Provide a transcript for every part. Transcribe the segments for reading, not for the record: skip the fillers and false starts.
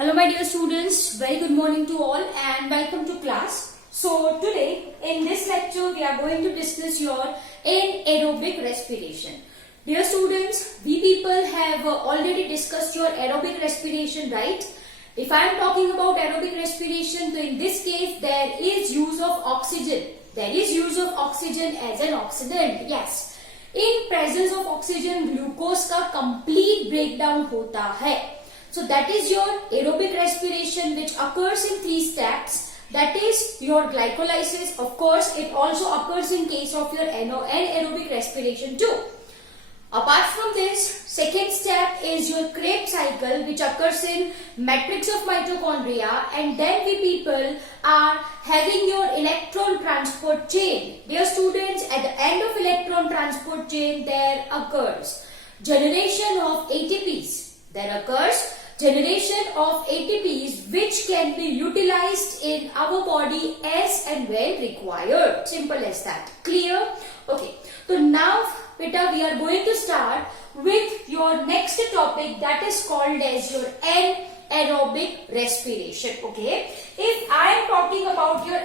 Hello my dear students, very good morning to all and welcome to class. So today in this lecture we are going to discuss your anaerobic respiration. Dear students, we people have already discussed your aerobic respiration, right? If I am talking about aerobic respiration, so in this case there is use of oxygen. There is use of oxygen as an oxidant, yes. In presence of oxygen, glucose का complete breakdown होता है. So that is your aerobic respiration which occurs in 3 steps. That is your glycolysis. Of course, it also occurs in case of your anaerobic respiration too. Apart from this, second step is your Krebs cycle which occurs in matrix of mitochondria, and then we people are having your electron transport chain. Dear students, at the end of electron transport chain there occurs generation of ATPs. There occurs generation of ATPs which can be utilized in our body as and when required. Simple as that. Clear? Okay. So now beta we are going to start with your next topic, that is called as your anaerobic respiration. Okay. If I am talking about your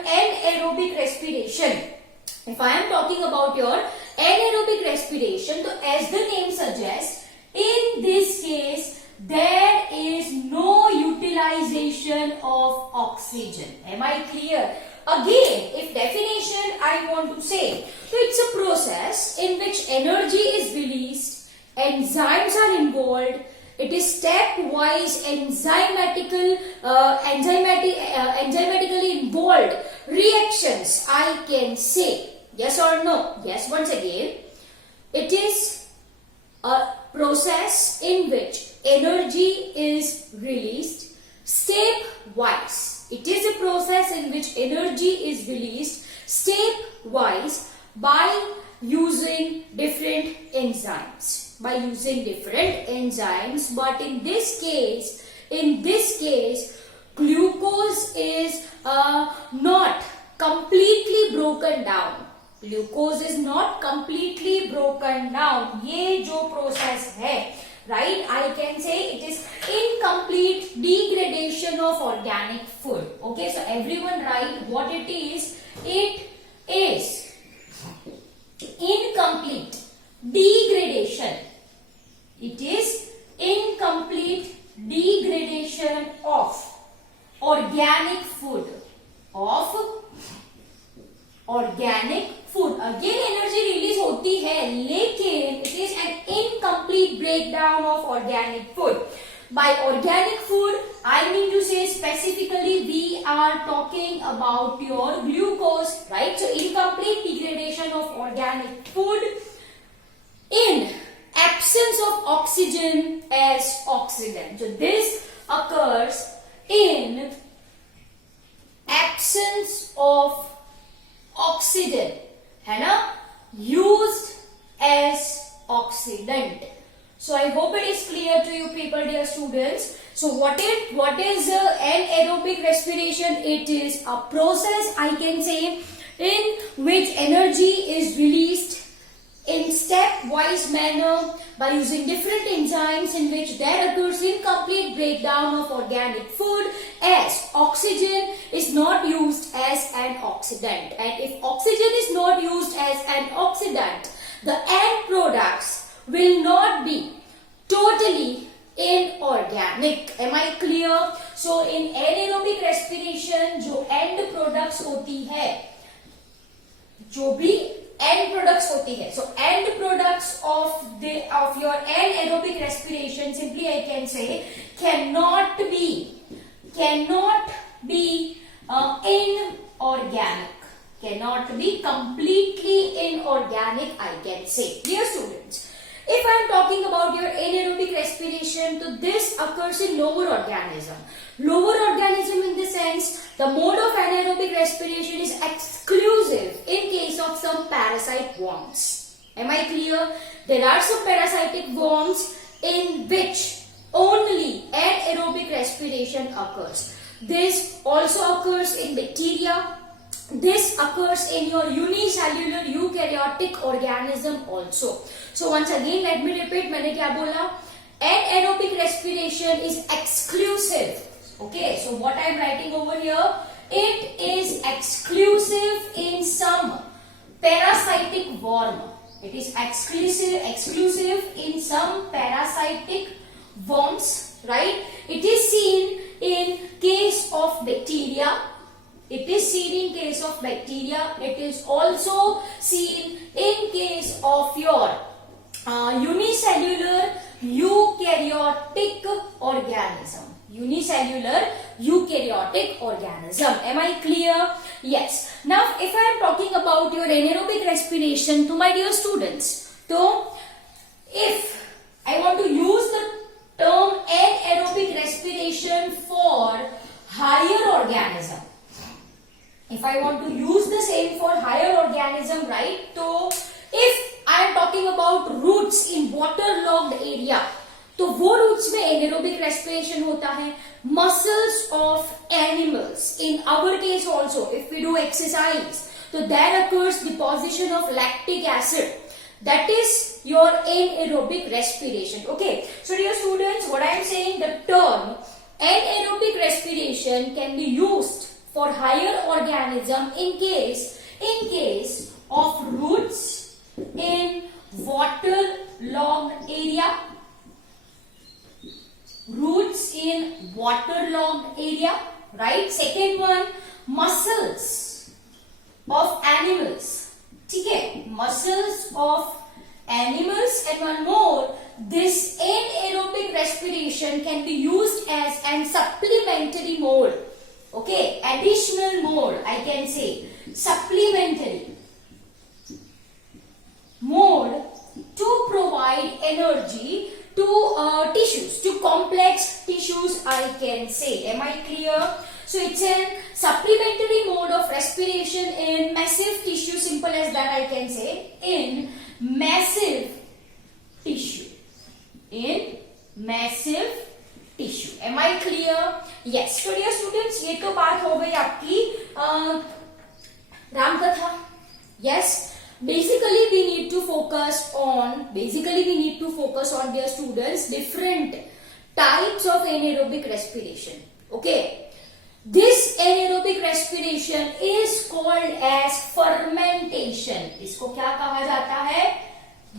anaerobic respiration, so as the name suggests, in this case there is no utilization of oxygen. Am I clear? Again, if definition I want to say, so it's a process in which energy is released, enzymes are involved, it is stepwise enzymatically involved reactions, I can say. Yes or no? Yes, once again, it is a process in which energy is released stepwise. It is a process in which energy is released stepwise by using different enzymes. But in this case, glucose is not completely broken down. ये जो process है, right, I can say it is incomplete degradation of organic food. Okay, so everyone write what it is. It is incomplete degradation. It is incomplete degradation of organic food. Again energy release होती है, लेकिन it is an incomplete breakdown of organic food. By organic food, I mean to say specifically we are talking about your glucose, right? So incomplete degradation of organic food in absence of oxygen as oxidant. So this occurs in absence of oxygen, है ना, used as oxidant. So I hope it is clear to you people, dear students. So what is anaerobic respiration? It is a process, I can say, in which energy is released in stepwise manner by using different enzymes, in which there occurs incomplete breakdown of organic food as oxygen is not used as an oxidant. And if oxygen is not used as an oxidant, the end products will not be totally inorganic. Am I clear? So in anaerobic respiration जो end products होती है, जो भी end products होती है, so end products of your anaerobic respiration, simply I can say, cannot be inorganic, cannot be completely inorganic, I can say. Dear students, if I am talking about your anaerobic respiration, so this occurs in lower organism. Lower organism in the sense, the mode of anaerobic respiration is exclusive in case of some parasite worms. Am I clear? There are some parasitic worms in which only anaerobic respiration occurs. This also occurs in bacteria. This occurs in your unicellular eukaryotic organism also. So once again let me repeat, मैंने क्या बोला? Anaerobic respiration is exclusive Okay, so what I am writing over here, it is exclusive in some parasitic worm. It is exclusive in some parasitic worms, right? It is seen in case of bacteria. It is seen in case of bacteria. It is also seen in case of your unicellular eukaryotic organism. Unicellular eukaryotic organism. Am I clear? Yes. Now, if I am talking about your anaerobic respiration, to my dear students, so if I want to use the term anaerobic respiration for higher organism, if I want to use the same for higher organism, right? So if I am talking about roots in waterlogged area, तो वो roots में anaerobic respiration होता है. Muscles of animals, in our case also if we do exercise, तो there occurs deposition of lactic acid. That is your anaerobic respiration. Okay, so dear students, what I am saying, the term anaerobic respiration can be used for higher organism in case of roots in waterlogged area. Roots in waterlogged area, right? Second one, muscles of animals. ठीक है, muscles of animals. And one more, this anaerobic respiration can be used as an supplementary mode. Okay, additional mode, I can say supplementary mode to provide energy to tissues, to complex tissues, I can say. Am I clear? So it's a supplementary mode of respiration in massive tissue. Simple as that, I can say. In massive tissue. In massive tissue. Am I clear? Yes. So dear students, ये तो बात हो गई आपकी रामकथा. Yes. Basically we need to focus on dear students different types of anaerobic respiration. Okay, this anaerobic respiration is called as fermentation. इसको क्या कहा जाता है?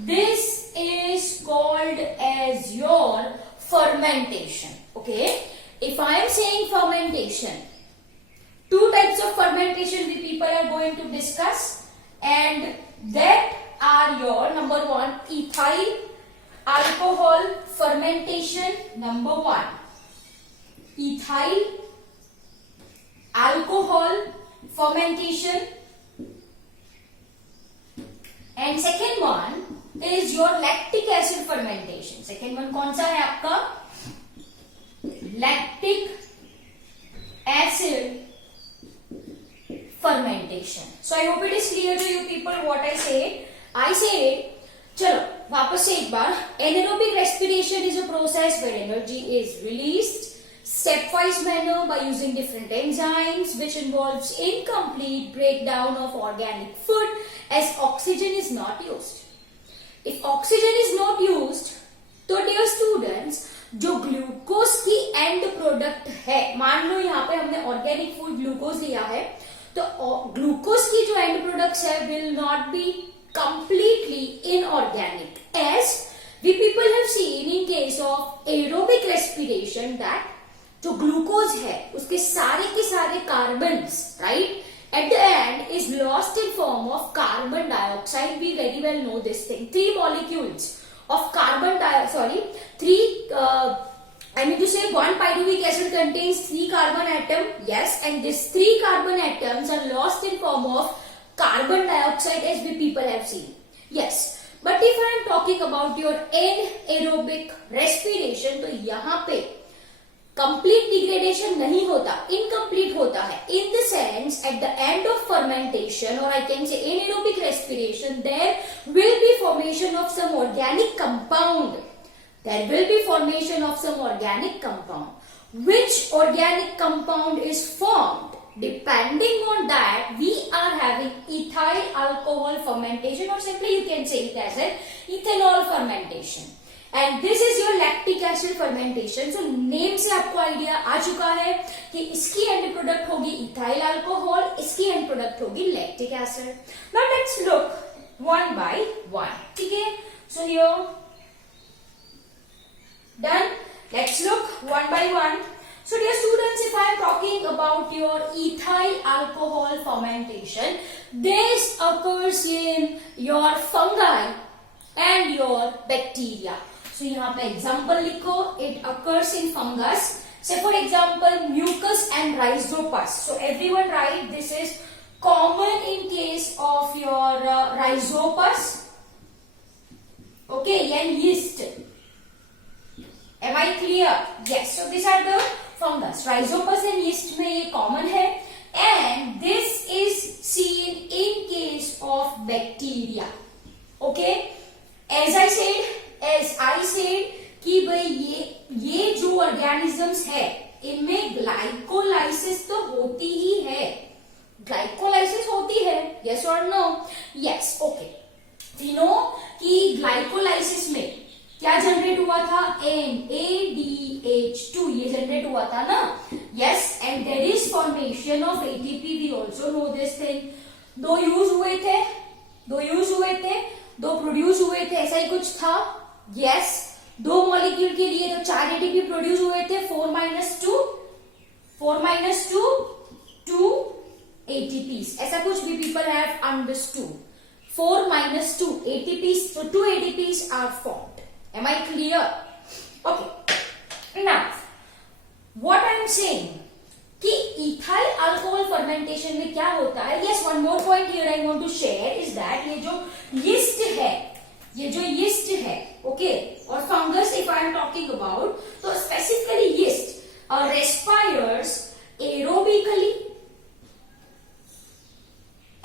This is called as your fermentation. Okay, if I am saying fermentation, two types of fermentation we people are going to discuss, and that are your number one, ethyl alcohol fermentation. Number one, ethyl alcohol fermentation, and second one is your lactic acid fermentation. Second one कौन सा है आपका? lactic acid fermentation. So I hope it is clear to you people what I say. I say, चलो वापस से एक बार, anaerobic respiration is a process where energy is released stepwise manner by using different enzymes, which involves incomplete breakdown of organic food as oxygen is not used. If oxygen is not used, तो dear students, जो glucose की and product है, मान लो यहाँ पे हमने organic food glucose लिया है, तो ग्लूकोज की जो एंड प्रोडक्ट्स है will not be completely inorganic, as we people have seen in case of aerobic respiration that जो ग्लूकोज है उसके सारे के सारे carbons, right, at the end is lost in form of carbon dioxide. We very well know this thing. Three molecules of carbon dioxide, I mean to say one pyruvic acid contains 3 carbon atom, yes, and these 3 carbon atoms are lost in form of carbon dioxide as we people have seen. Yes, but if I am talking about your anaerobic respiration, तो यहाँ पे complete degradation नहीं होता, incomplete होता है. In the sense, at the end of fermentation, or I can say anaerobic respiration, there will be formation of some organic compound. There will be formation of some organic compound. Which organic compound is formed? Depending on that, we are having ethyl alcohol fermentation, or simply you can say it as an ethanol fermentation. And this is your lactic acid fermentation. So name से आपको idea आ चुका है कि इसकी and product होगी ethyl alcohol, इसकी and product होगी lactic acid. Now let's look one by one. ठीक है, so here done. Let's look one by one. So dear students, if I am talking about your ethyl alcohol fermentation, this occurs in your fungi and your bacteria. So यहाँ पे example लिखो, it occurs in fungus. Say for example mucus and rhizopus. So everyone write, this is common in case of your rhizopus, okay, and yeast. Am I clear? Yes. So these are the fungus. Rhizopus and yeast में ये common है, and this is seen in case of bacteria. Okay? As I said कि भाई ये जो organisms है इनमें glycolysis तो होती ही है. Glycolysis होती है. Yes or no? Yes. Okay. We know कि glycolysis में क्या जनरेट हुआ था? NADH2 ये जनरेट हुआ था ना. Yes, and there is formation of ATP. We also know this thing. दो यूज हुए थे, दो प्रोड्यूस हुए थे, ऐसा ही कुछ था. यस, दो मॉलिक्यूल के लिए तो 4 ATP प्रोड्यूस हुए थे. 4 minus 2 ATPs, ऐसा कुछ भी people have understood. 4 minus 2 ATPs, so 2 ATPs are formed. Am I clear? Okay. Now, what I am saying कि ethyl alcohol fermentation में क्या होता है? Yes, one more point here I want to share is that ये जो yeast है, okay, और fungus if I am talking about, तो specifically yeast respires aerobically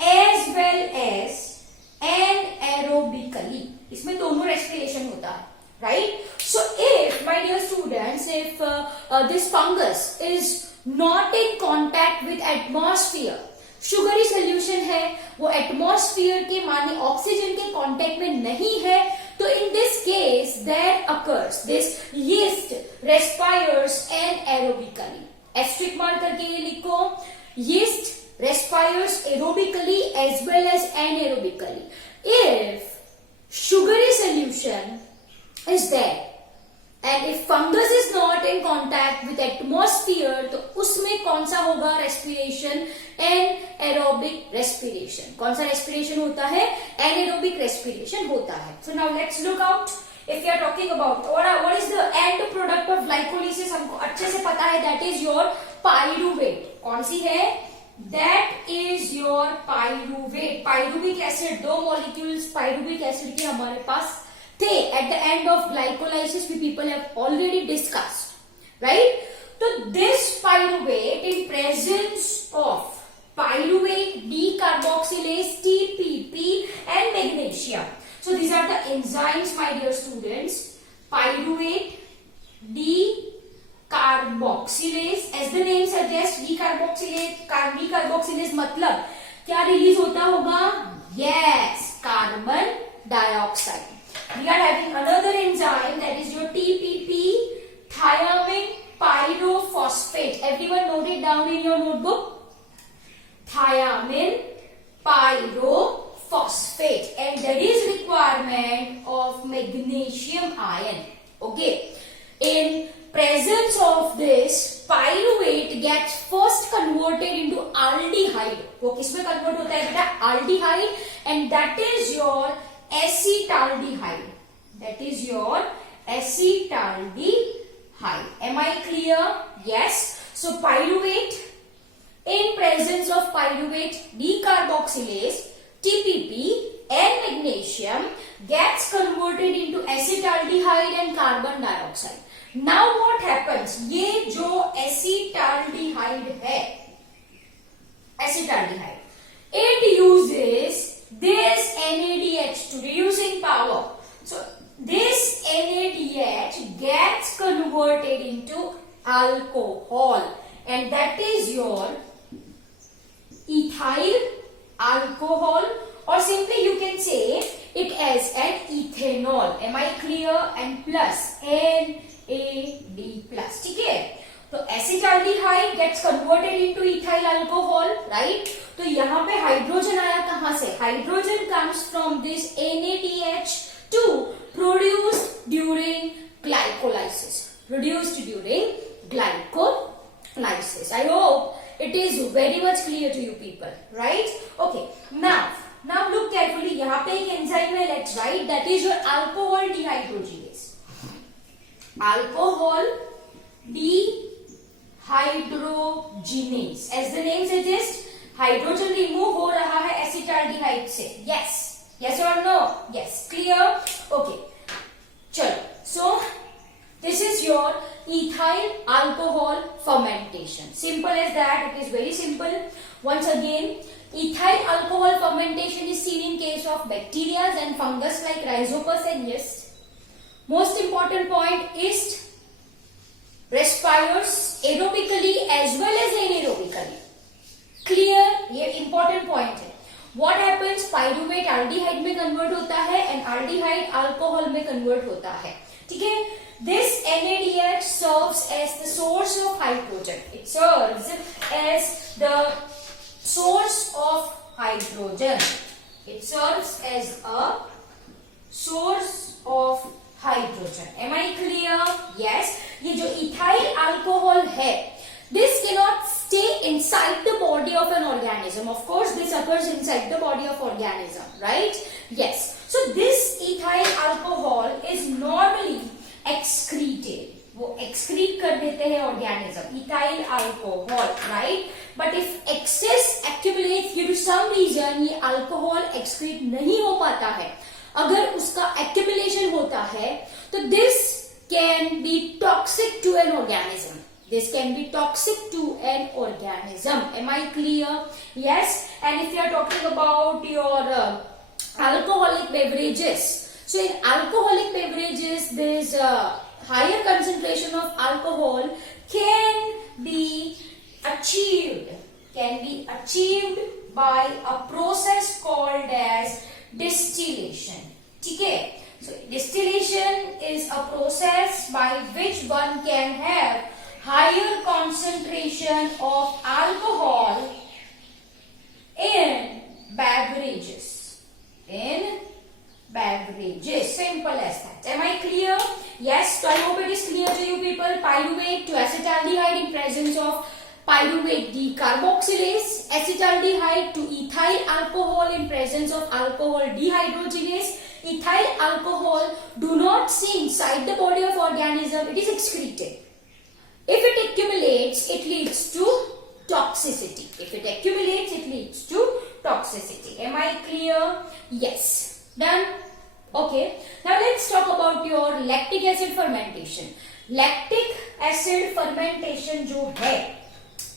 as well as anaerobically. इसमें दोनों respiration होता है. Right? So if, my dear students, if this fungus is not in contact with atmosphere, sugary solution है, वो atmosphere के माने oxygen के कांटेक्ट में नहीं है, तो in this case there occurs this yeast respires anaerobically. Asterisk मार करके ये लिखो, yeast respires aerobically as well as anaerobically. If sugary solution is there and if fungus is not in contact with atmosphere, तो उसमें कौन सा होगा respiration? Anaerobic respiration. कौन सा respiration होता है? Anaerobic respiration होता है. So now let's look out. If we are talking about what is the end product of glycolysis, हमको अच्छे से पता है, that is your pyruvate. कौन सी है? That is your pyruvate. Pyruvic acid, दो molecules pyruvic acid के हमारे पास थे at the end of glycolysis. We people have already discussed, right? So this pyruvate in presence of pyruvate decarboxylase, TPP, and magnesium. So these are the enzymes, my dear students. Pyruvate decarboxylase, as the name suggests, decarboxylase मतलब क्या release होता होगा? Yes, carbon dioxide. We are having another enzyme, that is your TPP, thiamine pyrophosphate. Everyone note it down in your notebook. Thiamine pyrophosphate, and there is requirement of magnesium ion. Okay, in presence of this, pyruvate gets first converted into aldehyde. वो किसमें convert होता है बेटा? Aldehyde, and that is your acetaldehyde. That is your acetaldehyde. Am I clear? Yes. So pyruvate, in presence of pyruvate decarboxylase, TPP, and magnesium gets converted into acetaldehyde and carbon dioxide. Now what happens? ये जो acetaldehyde है, acetaldehyde, it uses this NADH to reducing power. So this NADH gets converted into alcohol, and that is your ethyl alcohol, or simply you can say it as an ethanol. Am I clear? And plus NAD plus. ठीक है, तो acetaldehyde gets converted into ethyl alcohol, right? तो यहाँ पे hydrogen आया कहां से? Hydrogen comes from this NADH2 produced during glycolysis. Produced during glycolysis. I hope it is very much clear to you people, right? Okay, now look carefully. यहाँ पे एक enzyme है, let's write, that is your alcohol dehydrogenase. Alcohol dehydrogenase. As the name suggests, hydrogen remove हो रहा है acetaldehyde से. Yes or no? Yes, clear? Okay, चलो. So this is your ethyl alcohol fermentation. Simple as that. It is very simple. Once again, ethyl alcohol fermentation is seen in case of bacteria and fungus like Rhizopus and yeast. Most important point is respires aerobically as well as anaerobically. Clear? ये important point है. What happens? Pyruvate aldehyde में convert होता है and aldehyde alcohol में convert होता है. ठीक है? This NADH serves as the source of hydrogen. It serves as the source of hydrogen. It serves as a source of hydrogen. Am I clear? Yes. ये जो ethyl alcohol है, this cannot stay inside the body of an organism. Of course, this occurs inside the body of organism, right? Yes. So this ethyl alcohol is normally excreted. वो excrete कर देते हैं organism, ethyl alcohol, right? But if excess accumulates due to some reason, ये alcohol excrete नहीं हो पाता है. अगर उसका accumulation होता है, तो this can be toxic to an organism. This can be toxic to an organism. Am I clear? Yes. And if you are talking about your alcoholic beverages, so in alcoholic beverages, this higher concentration of alcohol can be achieved by a process called as distillation. ठीक है? So distillation is a process by which one can have higher concentration of alcohol in beverages. Simple as that. Am I clear? Yes. So I hope it is clear to you people. Pyruvate to acetaldehyde in presence of pyruvate decarboxylase. Acetaldehyde to ethyl alcohol in presence of alcohol dehydrogenase. Ethyl alcohol do not stay inside the body of organism. It is excreted. If it accumulates, it leads to toxicity. Am I clear? Yes. Done? Okay. Now let's talk about your lactic acid fermentation. Lactic acid fermentation जो है,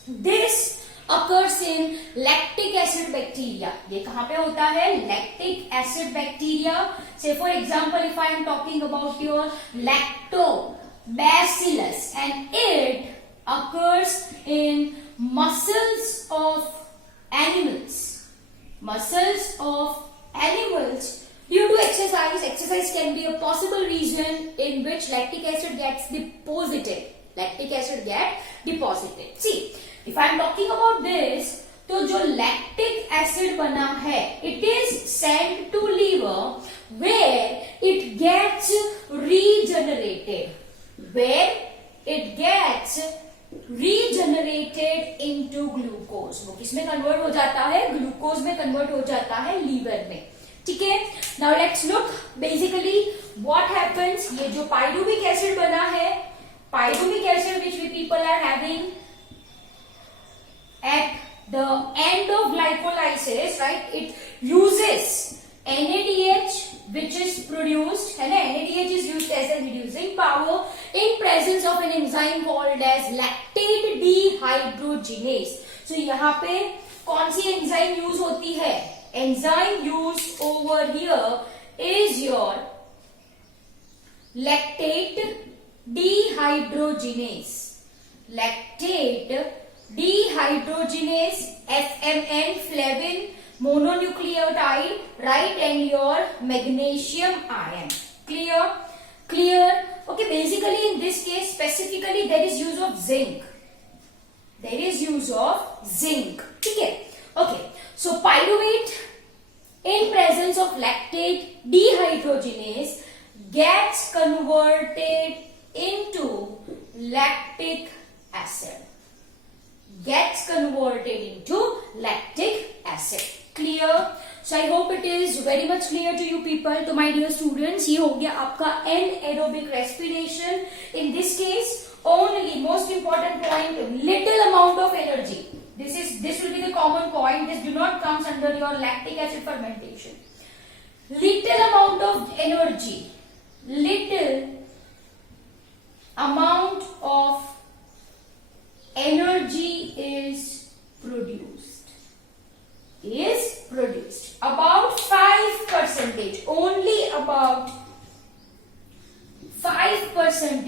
this occurs in lactic acid bacteria. ये कहाँ पे होता है? Lactic acid bacteria. Say for example, if I am talking about your lactobacillus, and it occurs in muscles of animals. Due to exercise, exercise can be a possible reason in which lactic acid gets deposited. See, if I am talking about this, तो जो lactic acid बना है, it is sent to liver where it gets regenerated. Into glucose. वो किसमें convert हो जाता है? Glucose में कन्वर्ट हो जाता है लीवर में. ठीक है? Now let's look basically what happens. ये जो pyruvic acid बना है, pyruvic acid which we people are having at the end of glycolysis, right? It uses NADH which is produced, है ना? NADH is used as a reducing power in presence of an enzyme called as lactate dehydrogenase. So यहाँ पे कौन सी enzyme use होती है? Enzyme used over here is your lactate dehydrogenase. FMN, flavin, mononucleotide, right, and your magnesium ion. Clear. Okay, basically in this case specifically there is use of zinc. ठीक है. Okay, so pyruvate in presence of lactate dehydrogenase gets converted into lactic acid. Clear? So I hope it is very much clear to you people. To my dear students, ये हो गया आपका anaerobic respiration. In this case, only most important point, little amount of energy. This will be the common point. This do not comes under your lactic acid fermentation. Little amount of energy. Little amount of energy is produced about 5%, only about 5%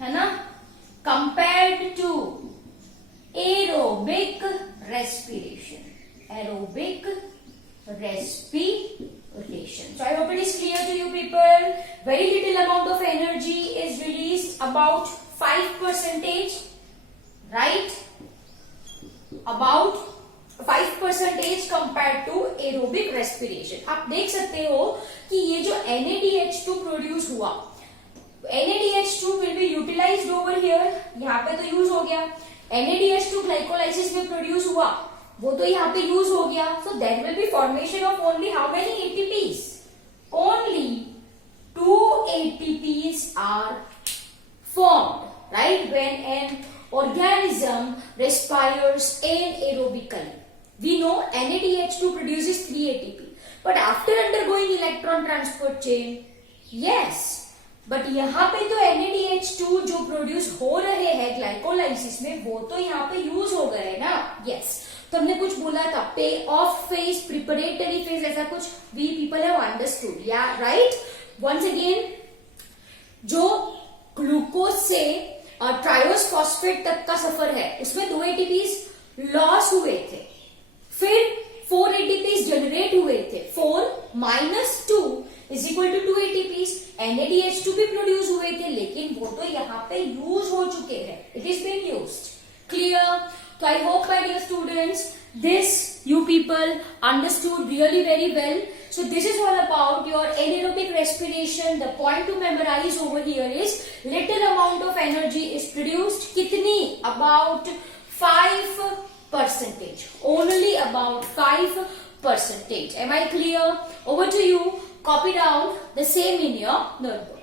है ना, compared to aerobic respiration. So I hope it is clear to you people. Very little amount of energy is released, about 5%, right? About 5% compared to aerobic respiration. आप देख सकते हो कि ये जो NADH2 produce हुआ, NADH2 will be utilized over here. यहाँ पे तो यूज हो गया. NADH2 ग्लाइकोलाइसिस में प्रोड्यूस हुआ, वो तो यहाँ पे यूज हो गया. So there will be formation of only how many ATPs? Only 2 ATPs are formed, right? When an organism respires anaerobically. We know NADH2 produces 3 ATP, but after undergoing electron transport chain, yes, but यहाँ पे तो NADH2 जो produce हो रहे हैं glycolysis में, वो तो यहाँ पे यूज हो गए ना. yes, तो हमने कुछ बोला था पे ऑफ फेज, प्रिपरेटरी फेज, ऐसा कुछ we people have understood. yeah, right? once again, जो ग्लूकोज से ट्रायोस फॉस्फेट तक का सफर है, उसमें 2 ATPs लॉस हुए थे, फिर 4 ATPs जनरेट हुए थे. 4 minus 2 is equal to 2 ATPs. NADH2 भी प्रोड्यूस हुए थे, लेकिन वो तो यहाँ पे यूज हो चुके हैं. It is being used. Clear? So I hope my dear students, this you people understood really very well. So this is all about your anaerobic respiration. The point to memorize over here is little amount of energy is produced. कितनी? About 5%. Only about 5%. Am I clear? Over to you. Copy down the same in your notebook.